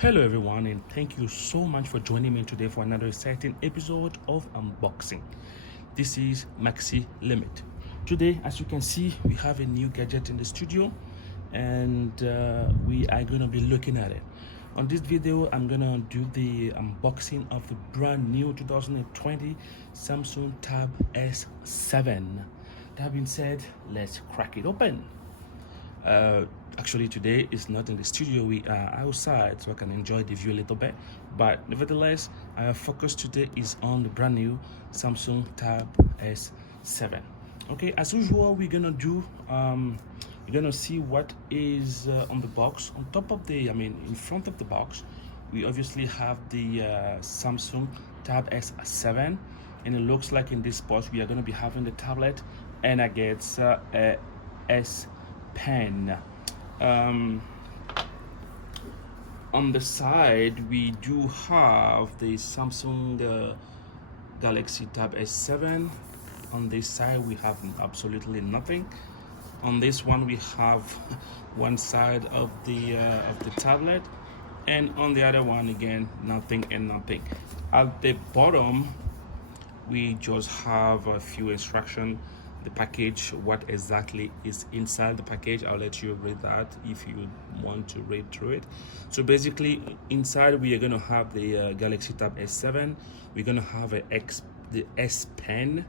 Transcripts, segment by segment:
Hello everyone, and thank you so much for joining me today for another exciting episode of unboxing. This is Maxi Limit. Today, as you can see, we have a new gadget in the studio, and we are going to be looking at it. On this video, I'm going to do the unboxing of the brand new 2020 Samsung Tab S7. That being said, let's crack it open. Actually, today is not in the studio. We are outside, so I can enjoy the view a little bit. But nevertheless, our focus today is on the brand new Samsung Tab S7. Okay, as usual, we're gonna do we're gonna see what is on the box. On top of in front of the box, we obviously have the Samsung Tab S7, and it looks like in this box we are gonna be having the tablet, and I guess a S Pen. On the side, we do have the Samsung Galaxy Tab S7. On this side, we have absolutely nothing. On this one, we have one side of the tablet, and on the other one, again, nothing and nothing. At the bottom, we just have a few instructions, the package, what exactly is inside the package. I'll let you read that if you want to read through it. So basically, inside we are going to have the Galaxy Tab S7. We're going to have the S Pen,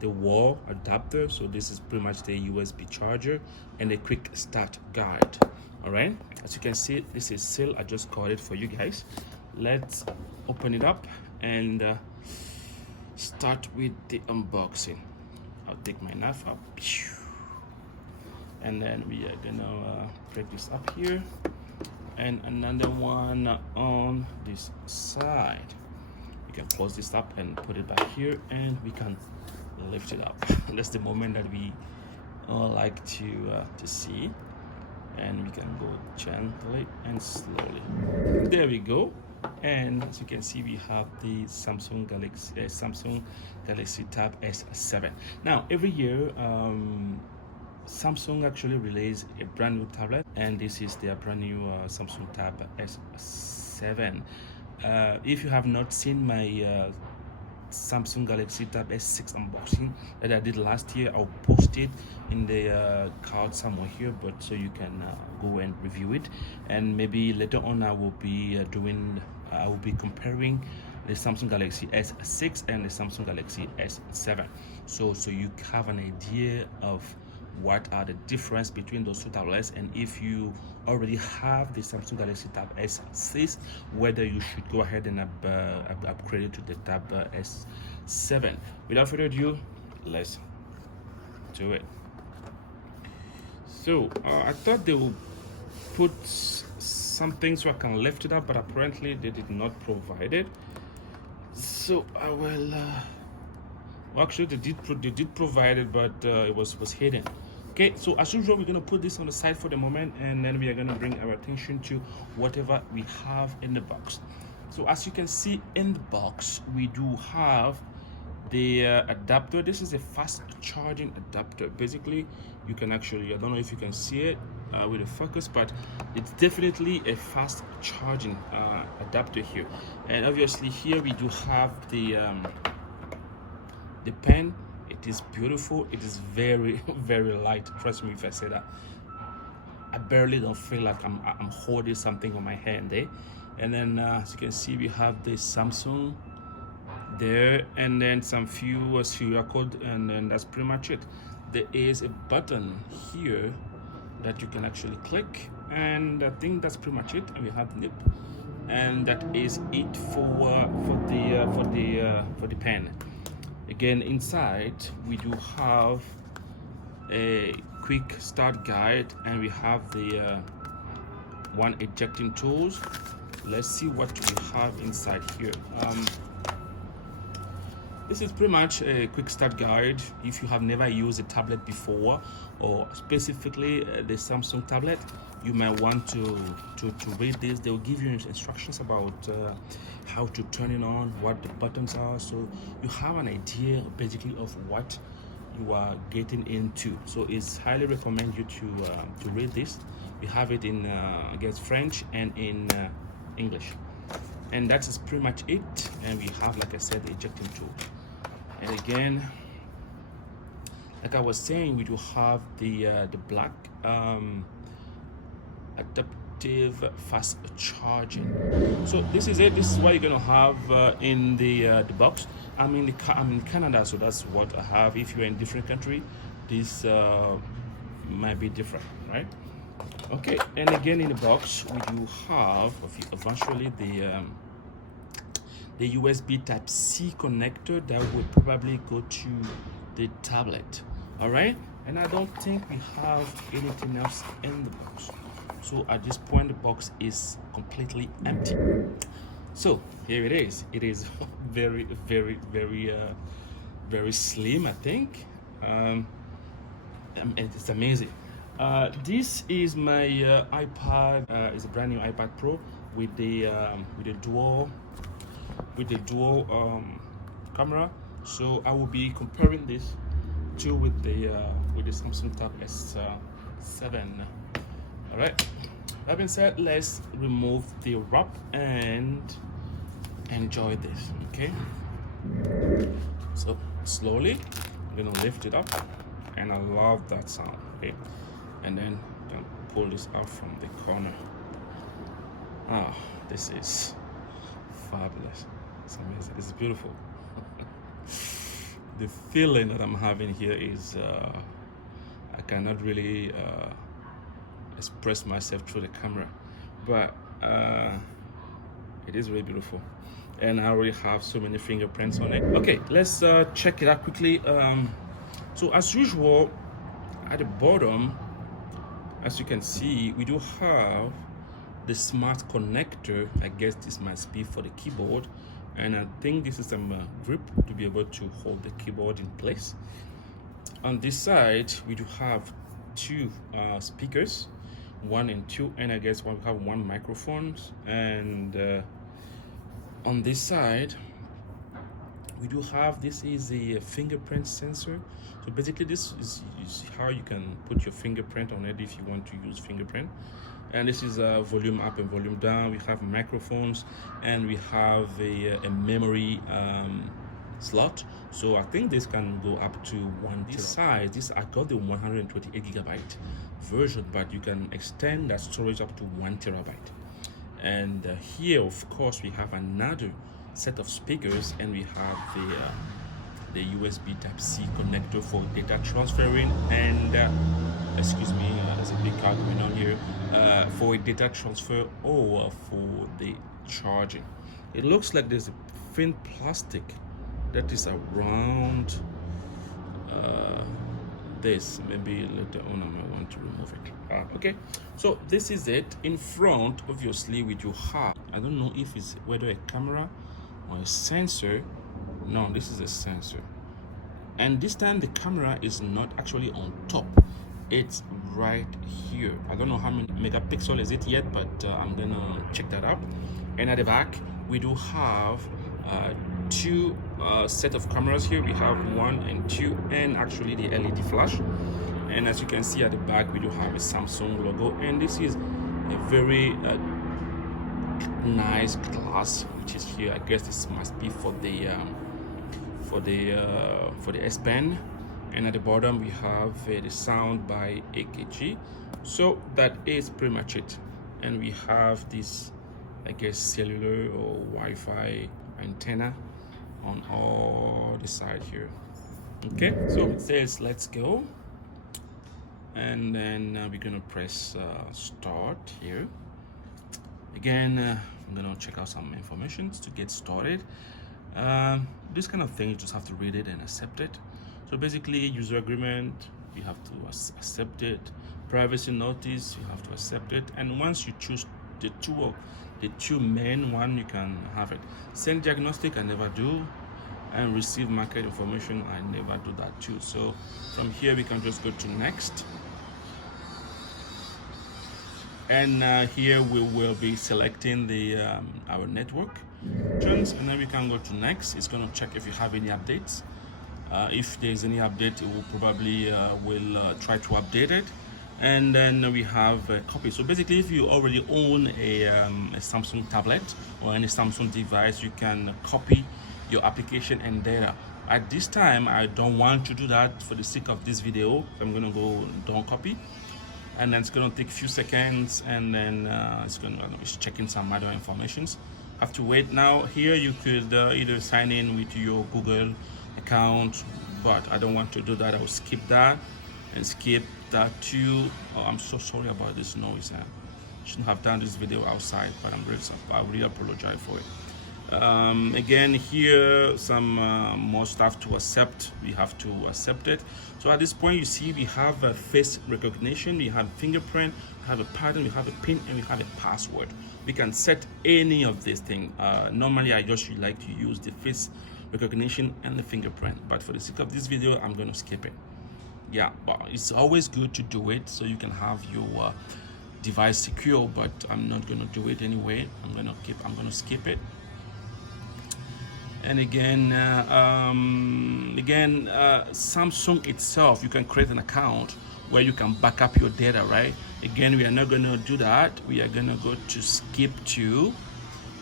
the wall adapter. So this is pretty much the USB charger, and a quick start guide. All right, as you can see, this is sealed. I just got it for you guys. Let's open it up and start with the unboxing. I'll take my knife up, and then we are gonna break this up here, and another one on this side. We can close this up and put it back here, and we can lift it up. That's the moment that we like to see, and we can go gently and slowly. There we go. And as you can see, we have the Samsung Galaxy Tab S7. Now, every year, Samsung actually release a brand new tablet, and this is their brand new Samsung Tab S7. If you have not seen my Samsung Galaxy Tab S6 unboxing that I did last year, I'll post it in the card somewhere here, but so you can go and review it. And maybe later on I will be comparing the Samsung Galaxy S6 and the Samsung Galaxy S7, so you have an idea of what are the difference between those two tablets, and if you already have the Samsung Galaxy Tab S6, whether you should go ahead and upgrade it to the Tab S7. Without further ado, let's do it. So I thought they would put something so I can lift it up, but apparently they did not provide it. So I will well, actually they did provide it, but it was hidden. Okay, so as usual, we're going to put this on the side for the moment, and then we are going to bring our attention to whatever we have in the box. So as you can see in the box, we do have the adapter. This is a fast charging adapter. Basically, you can actually, I don't know if you can see it with the focus, but it's definitely a fast charging adapter here. And obviously here we do have the pen. It is beautiful. It is very very light. Trust me if I say that. I barely don't feel like I'm holding something on my hand there. And then as you can see, we have the Samsung there, and then some few serial code, and then that's pretty much it. There is a button here that you can actually click, and I think that's pretty much it. And we have the nip, and that is it for the pen. Again, inside we do have a quick start guide, and we have the one ejecting tools. Let's see what we have inside here. This is pretty much a quick start guide. If you have never used a tablet before, or specifically the Samsung tablet, you might want to read this. They will give you instructions about how to turn it on, what the buttons are, so you have an idea basically of what you are getting into. So it's highly recommend you to read this. We have it in I guess French and in English. And that is pretty much it. And we have, like I said, the ejecting tool. And again, like I was saying, we do have the black adaptive fast charging. So this is it. This is what you're gonna have in the box. I'm in Canada, so that's what I have. If you're in different country, this might be different, right? Okay, and again in the box we do have eventually the USB Type-C connector that will probably go to the tablet. All right, and I don't think we have anything else in the box. So at this point, the box is completely empty. So here it is. It is very, very, very slim, I think. It's amazing. This is my iPad. It's a brand new iPad Pro with the dual camera. So I will be comparing this to with the Samsung Tab S7. All right. That being said, let's remove the wrap and enjoy this. Okay. So slowly, I'm gonna lift it up, and I love that sound. Okay. And then pull this out from the corner. Ah, this is fabulous. It's amazing. It's beautiful. The feeling that I'm having here is I cannot really express myself through the camera, but it is really beautiful, and I already have so many fingerprints on it. Okay, let's check it out quickly. So as usual, at the bottom, as you can see, we do have the smart connector. I guess this must be for the keyboard, and I think this is some grip to be able to hold the keyboard in place. On this side, we do have two speakers, 1 and 2, and I guess we have one microphone. And on this side, we do have, this is a fingerprint sensor. So basically this is how you can put your fingerprint on it if you want to use fingerprint. And this is a volume up and volume down. We have microphones, and we have a memory slot. So I think this can go up to 1 TB. This size, I got the 128 gigabyte version, but you can extend that storage up to 1 terabyte. And here, of course, we have another set of speakers, and we have the USB Type-C connector for data transferring, and excuse me, there's a big car going on here, for data transfer or for the charging. It looks like there's a thin plastic that is around this. Maybe later on I might want to remove it. Okay, so this is it. In front, obviously, we do have, I don't know if it's whether a camera or a sensor. No, this is a sensor, and this time the camera is not actually on top, it's right here. I don't know how many megapixel is it yet, but I'm gonna check that out. And at the back we do have two set of cameras here. We have 1 and 2, and actually the LED flash. And as you can see at the back, we do have a Samsung logo, and this is a very nice glass which is here. I guess this must be for the S Pen. And at the bottom we have the sound by AKG. So that is pretty much it. And we have this, I guess, cellular or Wi-Fi antenna on all the side here. Okay, so it says let's go, and then we're gonna press start here. Again, I'm gonna check out some information to get started. This kind of thing, you just have to read it and accept it. So basically, user agreement, you have to accept it. Privacy notice, you have to accept it. And once you choose the two main one, you can have it. Send diagnostic, I never do. And receive market information, I never do that too. So from here we can just go to next, and here we will be selecting the our network, and then we can go to next. It's going to check if you have any updates. If there's any update, it will probably will try to update it. and then we have a copy. So basically, if you already own a Samsung tablet or any Samsung device, you can copy your application and data. At this time, I don't want to do that for the sake of this video. So I'm gonna go don't copy, and then it's gonna take a few seconds, and then it's checking some other informations. Have to wait. Now here you could either sign in with your Google account, but I don't want to do that. I will skip that and skip that too. Oh, I'm so sorry about this noise. Shouldn't have done this video outside, but I really apologize for it. Again, here some more stuff to accept. We have to accept it. So at this point, you see we have a face recognition, we have fingerprint, we have a pattern, we have a pin, and we have a password. We can set any of these things. Normally I just like to use the face recognition and the fingerprint, but for the sake of this video, I'm going to skip it. Yeah, but it's always good to do it so you can have your device secure, but I'm not going to do it anyway. I'm going to skip it. And again, Samsung itself, you can create an account where you can back up your data, right? Again, we are not going to do that. We are going to go to skip to,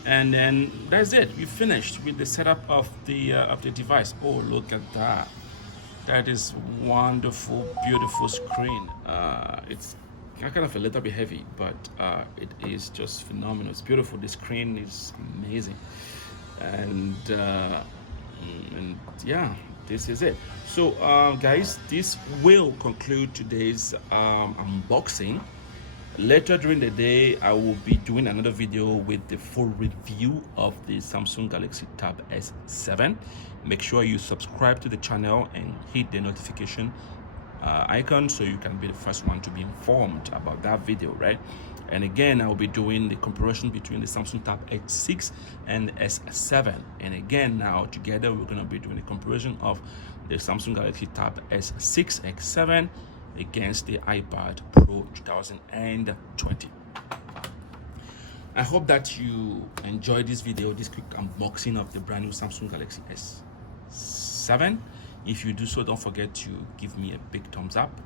and then that's it. We finished with the setup of the device. Oh, look at that! That is wonderful, beautiful screen. It's kind of a little bit heavy, but it is just phenomenal. It's beautiful. The screen is amazing. And yeah, this is it. So guys, this will conclude today's unboxing. Later during the day, I will be doing another video with the full review of the Samsung Galaxy Tab S7. Make sure you subscribe to the channel and hit the notification icon so you can be the first one to be informed about that video, right? And again, I will be doing the comparison between the Samsung Tab S6 and S7. And again, now together we're going to be doing a comparison of the Samsung Galaxy Tab S6 X7 against the iPad Pro 2020. I hope that you enjoyed this video, this quick unboxing of the brand new Samsung Galaxy S7. If you do so, don't forget to give me a big thumbs up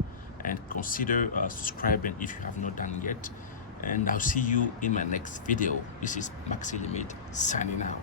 and consider subscribing if you have not done yet. And I'll see you in my next video. This is Maxi Limit signing out.